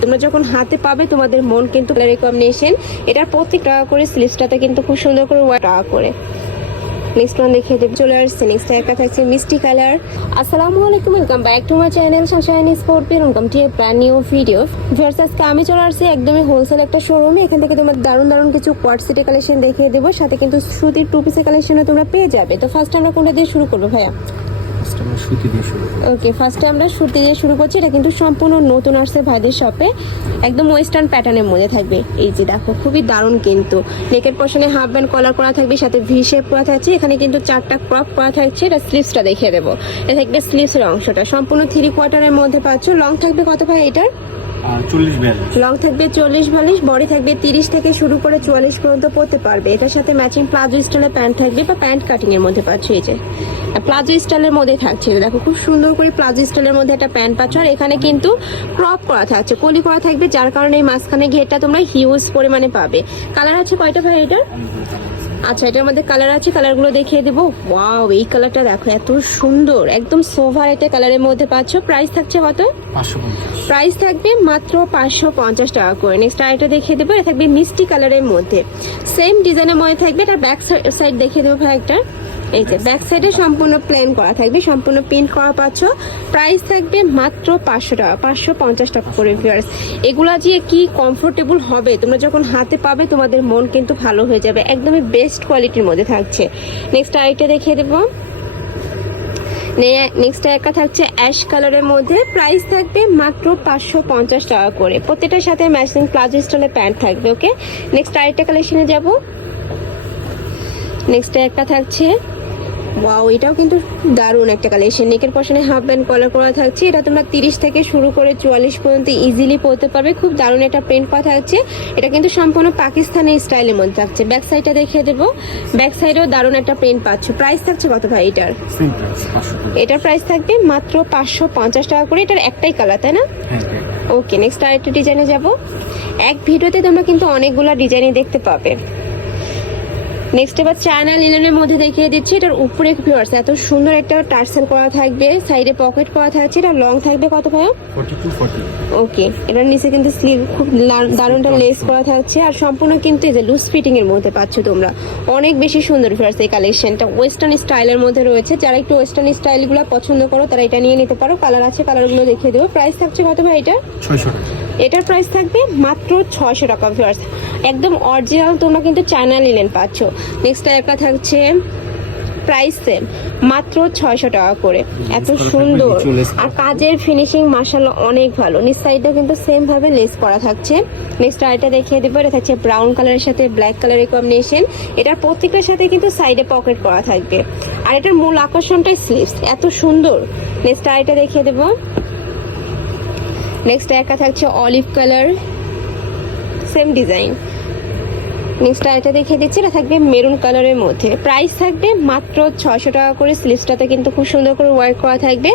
তোমরা যখন হাতে পাবে, তোমাদের মন কিন্তু কালার কম্বিনেশন এটার প্রত্যেক টাকা করে স্লিভসটাতে কিন্তু খুব সুন্দর করে টাকা করে। দেব, চলে আসছে। একটা মিষ্টি কালার আসসালামু চ্যানেল ভিডিও আজকে আমি চলে আসছি একদমই হোলসেল একটা শোরুমে এখান থেকে তোমার দারুণ দারুণ কিছু কোয়ার্ট কালেকশন দেখিয়ে দেবো। সাথে কিন্তু সুতির টু কালেকশনও তোমরা পেয়ে যাবে। তো ফার্স্ট আমরা কোনটা দিয়ে শুরু করব ভাইয়া? ফার্স্ট আমরা সুতি দিয়ে শুরু করি ওকে ফার্স্টে আমরা সুতি দিয়ে শুরু করছি। এটা কিন্তু সম্পূর্ণ নতুন আসছে ভাইদের শপে একদম ওয়েস্টার্ন প্যাটার্নের মধ্যে থাকবে। এই যে দেখো, খুবই দারুণ কিন্তু। নেকের পশনে হাফ ব্যান্ড কলার করা থাকবে, সাথে ভি শেপ করা থাকছে। এখানে কিন্তু চারটা ক্রপ করা থাকছে। এটা স্লিভসটা দেখিয়ে দেবো। এটা থাকবে স্লিভসের অংশটা। সম্পূর্ণ থ্রি কোয়ার্টারের মধ্যে পাচ্ছ। লং থাকবে কত ভাই এটার? চল্লিশ বিয়াল্লিশ। লং থাকবে চল্লিশ বিয়াল্লিশ বডি থাকবে তিরিশ থেকে শুরু করে চুয়াল্লিশ পর্যন্ত পড়তে পারবে। এটার সাথে ম্যাচিং প্লাজো স্টাইলের প্যান্ট থাকবে বা প্যান্ট কাটিং এর মধ্যে পাচ্ছ এই যে। প্লাজো স্টাইলের মধ্যে থাকছে দেখো খুব সুন্দর করে প্লাজো স্টাইলের মধ্যে একটা প্যান্ট পাচ্ছ। আর এখানে কিন্তু ক্রপ করা থাকছে। কলি করা থাকবে যার কারণে এই মাঝখানে ঘেরটা তোমরা হিউজ পরিমাণে পাবে। কালার আছে কয়টা ভাই এটার? আচ্ছা এটার মধ্যে কালার আছে কালারগুলো দেখিয়ে দেবো। ওয়াও এই কালারটা দেখো এত সুন্দর একদম সোভার একটা কালারের মধ্যে পাচ্ছ। প্রাইস থাকছে কত? প্রাইস থাকবে মাত্র পাঁচশো পঞ্চাশ টাকা করে। নেক্সট আরেকটা দেখিয়ে দেবো এটা থাকবে মিষ্টি কালারের মধ্যে। সেম ডিজাইনের মধ্যে থাকবে এটা ব্যাক সাইড দেখিয়ে দেবো ভাই একটা। এই যে ব্যাক সাইডে সম্পূর্ণ প্লেন করা থাকবে, সম্পূর্ণ প্রিন্ট করা পাচ্ছ। প্রাইস থাকবে মাত্র পাঁচশো টাকা, পাঁচশো পঞ্চাশ টাকা করে ভিউয়ার্স এগুলা যে কি কমফোর্টেবল হবে? তোমরা যখন হাতে পাবে, তোমাদের মন কিন্তু ভালো হয়ে যাবে। একদমই বেস্ট কোয়ালিটির মধ্যে থাকছে। নেক্সট আরেকটা দেখিয়ে দেবো। নেক্সট একটা থাকছে অ্যাশ কালারের মধ্যে। প্রাইস থাকবে মাত্র পাঁচশো পঞ্চাশ টাকা করে। প্রত্যেকটার সাথে ম্যাচিং প্লাজো স্টাইলের প্যান্ট থাকবে ওকে নেক্সট আরেকটা কালেকশনে যাব। নেক্সট একটা থাকছে ওয়াও এটাও কিন্তু দারুণ একটা কালেকশন নেকের পশনে হাফ ব্যান্ড কলার করা থাকছে। এটা তোমরা তিরিশ থেকে শুরু করে চুয়াল্লিশ পর্যন্ত ইজিলি পরতে পারবে। খুব দারুণ একটা প্রিন্ট করা থাকছে। এটা কিন্তু সম্পূর্ণ পাকিস্তানি স্টাইলের মধ্যে থাকছে। ব্যাক সাইডটা দেখিয়ে দেবো। ব্যাক সাইডেও দারুণ একটা প্রিন্ট পাচ্ছ। প্রাইস থাকছে কত ভাই এটার? এটার প্রাইস থাকবে মাত্র পাঁচশো পঞ্চাশ টাকা করে। এটার একটাই কালার তাই না? হ্যাঁ হ্যাঁ ওকে নেক্সট আরেকটা ডিজাইনে যাব। এক ভিডিওতে তোমরা কিন্তু অনেকগুলো ডিজাইনই দেখতে পাবে। নেক্সট এবার চায়না লিনেনের মধ্যে দেখিয়ে দিচ্ছি এটার উপরে ভিউয়ার্স এত সুন্দর একটা টার্সেল করা থাকবে সাইডে পকেট করা থাকছে এটা লং থাকবে কত ভাই? ফোর্টি টু ফোর্টি ওকে এটার নিচে কিন্তু স্লিভ খুব দারুণটা লেস করা থাকছে আর সম্পূর্ণ কিন্তু এই যে লুজ ফিটিং এর মধ্যে পাচ্ছ তোমরা। অনেক বেশি সুন্দর ভিউয়ার্স এই কালেকশনটা ওয়েস্টার্ন স্টাইলের মধ্যে রয়েছে যারা একটু ওয়েস্টার্ন স্টাইলগুলো পছন্দ করো তারা এটা নিয়ে নিতে পারো। কালার আছে কালারগুলো দেখিয়ে দেবো। প্রাইস থাকছে কত ভাই এটা? ছয়শো টাকা। এটার প্রাইস থাকবে মাত্র ছয়শো টাকা ভিউয়ার্স একদম অরিজিনাল তোমরা কিন্তু চায়না লিলেন পাচ্ছ। নেক্সট একটা থাকছে প্রাইস সেম মাত্র ছয়শো টাকা করে। এত সুন্দর। আর কাজের ফিনিশিং মাসাল্লাহ অনেক ভালো। নিচ সাইডেও কিন্তু সেম ভাবে লেস করা থাকছে। নেক্সট আরেকটা দেখিয়ে দেবো। এটা থাকছে ব্রাউন কালারের সাথে ব্ল্যাক কালারের কম্বিনেশন এটার প্রত্যেকটার সাথে কিন্তু সাইডে পকেট করা থাকবে। আর এটার মূল আকর্ষণটাই স্লিভস এত সুন্দর। নেক্সট আরেকটা দেখিয়ে দেবো। নেক্সট একটা থাকছে olive colour same design next আরেকটা দেখিয়ে দিচ্ছি, এটা থাকবে মেরুন কালারের মধ্যে। প্রাইস থাকবে মাত্র ছশো টাকা করে স্লিভসটাতে কিন্তু খুব সুন্দর করে ওয়ার্ক করা থাকবে।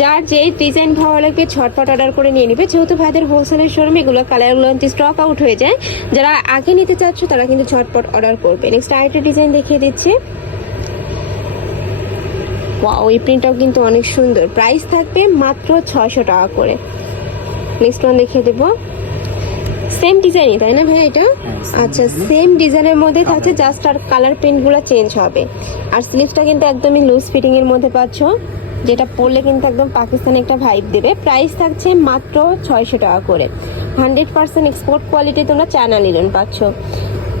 যার যেই ডিজাইন ভালো লাগবে ছটপট অর্ডার করে নিয়ে নেবে। যেহেতু ভাইদের হোলসেলের শোরুম এগুলো কালারগুলো স্টক আউট হয়ে যায়। যারা আগে নিতে চাচ্ছ, তারা কিন্তু ছটপট অর্ডার করবে। নেক্সট আরেকটা ডিজাইন দেখিয়ে দিচ্ছি। এই প্রিন্টটাও কিন্তু অনেক সুন্দর। প্রাইস থাকবে মাত্র ছশো টাকা করে। নেক্সট ওয়ান দেখিয়ে দেবো। সেম ডিজাইনই তাই না ভাই এটা? হ্যাঁ, আচ্ছা সেম ডিজাইনের মধ্যে থাকছে জাস্ট আর কালার প্রিন্টগুলো চেঞ্জ হবে। আর স্লিভসটা কিন্তু একদমই লুজ ফিটিংয়ের মধ্যে পাচ্ছ যেটা পরলে কিন্তু একদম পাকিস্তানে একটা ভাইব দেবে। প্রাইস থাকছে মাত্র ছয়শো টাকা করে। হান্ড্রেড পার্সেন্ট এক্সপোর্ট কোয়ালিটি তোমরা চায়না লিলেন পাচ্ছ।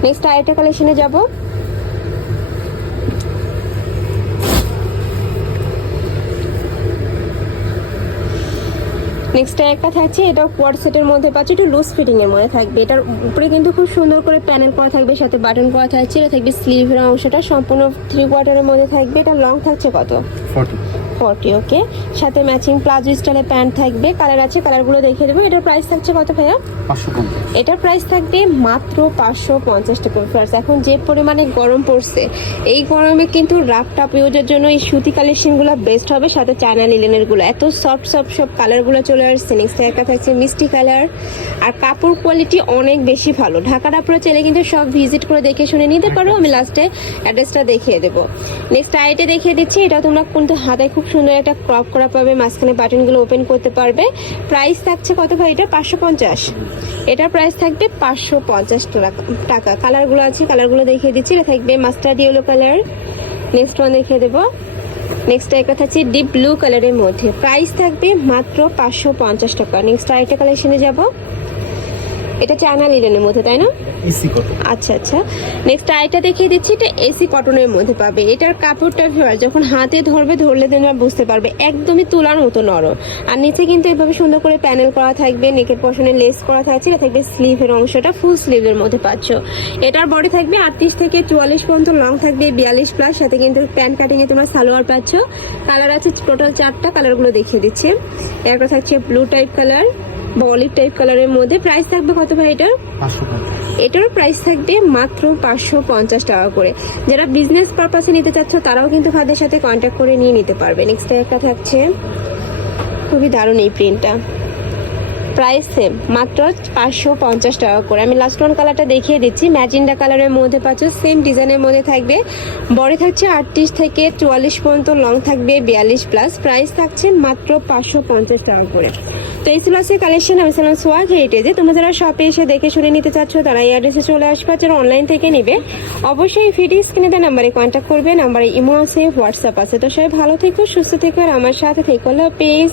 নেক্সট আরেকটা কালেকশনে যাব। নেক্সট একটা থাকছে, এটা কোয়ার সেটের মধ্যে পাচ্ছে, একটু লুজ ফিটিং এর মধ্যে থাকবে। এটার উপরে কিন্তু খুব সুন্দর করে প্যানেল করা থাকবে, সাথে বাটন করা থাকছে, এটা থাকবে স্লিভের অংশটা সম্পূর্ণ থ্রি কোয়ার্টারের মধ্যে থাকবে, এটা লং থাকছে কত? ফর্টি ফর্টি ওকে সাথে ম্যাচিং প্লাজো স্টাইলের প্যান্ট থাকবে কালার আছে কালারগুলো দেখে দেবো এটার প্রাইস থাকছে কত ভাইয়া? এটার প্রাইস থাকবে মাত্র পাঁচশো পঞ্চাশ টাকা। এখন যে পরিমাণে গরম পড়ছে এই গরমে কিন্তু রাফ টাপ ইউজের জন্য এই সুতি কালেকশনগুলো বেস্ট হবে। সাথে চায়না লিলেনেরগুলো এত সফট সফট সব কালারগুলো চলে আসছে। নেক্সট একটা থাকছে মিষ্টি কালার আর কাপড় কোয়ালিটি অনেক বেশি ভালো। ঢাকার আপনারা চাইলে কিন্তু সব ভিজিট করে দেখে শুনে নিতে পারো। আমি লাস্টে অ্যাড্রেসটা দেখিয়ে দেবো। নেক্সট আইটে দেখিয়ে দিচ্ছি। এটা তোমরা কিন্তু হাতায় খুব খুব সুন্দর একটা ক্রপ করা পাবে, মাঝখানে বাটনগুলো ওপেন করতে পারবে। প্রাইস থাকছে কত ভাই? এটা পাঁচশো পঞ্চাশ। এটার প্রাইস থাকবে পাঁচশো পঞ্চাশ টাকা কালারগুলো আছে কালারগুলো দেখিয়ে দিচ্ছি। এটা থাকবে mustard yellow colour next one দেখিয়ে দেবো। নেক্সট একটা থাকছে ডিপ ব্লু কালারের মধ্যে। প্রাইস থাকবে মাত্র পাঁচশো পঞ্চাশ টাকা। নেক্সট আরেকটা কালেকশনে যাব। এটা চায়না লিলেনের মধ্যে, তাই না? Easy cotton. আচ্ছা আচ্ছা। নেক্সট আইটা দেখিয়ে দিচ্ছি এটা এসি কটনের মধ্যে পাবে। এটার কাপড়টা ভিউয়ার যখন হাতে ধরবে ধরলে তোমরা বুঝতে পারবে একদমই তুলার মতো নরম। আর নিচে কিন্তু এভাবে সুন্দর করে প্যানেল করা থাকবে নেকের পশনে লেস করা থাকছে এটা থাকবে স্লিভের অংশটা ফুল স্লিভের মধ্যে পাচ্ছ। এটার বডি থাকবে আটত্রিশ থেকে চুয়াল্লিশ পর্যন্ত লং থাকবে বিয়াল্লিশ প্লাস সাথে কিন্তু প্যান্ট কাটিং এ তোমরা সালোয়ার পাচ্ছ। কালার আছে টোটাল চারটা কালারগুলো দেখিয়ে দিচ্ছে। একটা থাকছে ব্লু টাইপ কালার বা অলিভ টাইপ কালারের মধ্যে। প্রাইস থাকবে কত ভাই এটার? পাঁচশো পঞ্চাশ এটার প্রাইস থাকবে মাত্র পাঁচশো পঞ্চাশ টাকা করে। যারা বিজনেস পারপাসে নিতে চাচ্ছ, তারাও কিন্তু ফাদের সাথে কন্ট্যাক্ট করে নিয়ে নিতে পারবে। নেক্সট একটা থাকছে, খুবই দারুণ এই প্রিন্টটা প্রাইস সেম মাত্র পাঁচশো পঞ্চাশ টাকা করে। আমি লাস্ট ওয়ান কালারটা দেখিয়ে দিচ্ছি। ম্যাজেন্ডা কালারের মধ্যে পাচ্ছ সেম ডিজাইনের মধ্যে থাকবে। বডি থাকছে আটত্রিশ থেকে চুয়াল্লিশ পর্যন্ত লং থাকবে বিয়াল্লিশ প্লাস প্রাইস থাকছে মাত্র পাঁচশো পঞ্চাশ টাকা করে। তো এই ছিল আজকে কালেকশন আমি ছিলাম সোয়াগ হেরিটেজে তোমরা যারা শপে এসে দেখে শুনে নিতে চাচ্ছ, তারা এই অ্যাড্রেসে চলে আসবে যারা অনলাইন থেকে নিবে, অবশ্যই ফিডি স্ক্রিনে নাম্বারে কন্ট্যাক্ট করবে। নাম্বারে ইমো আছে হোয়াটসঅ্যাপ আছে। তো সবাই ভালো থেকো, সুস্থ থেকো আর আমার সাথে থেকো। পেজ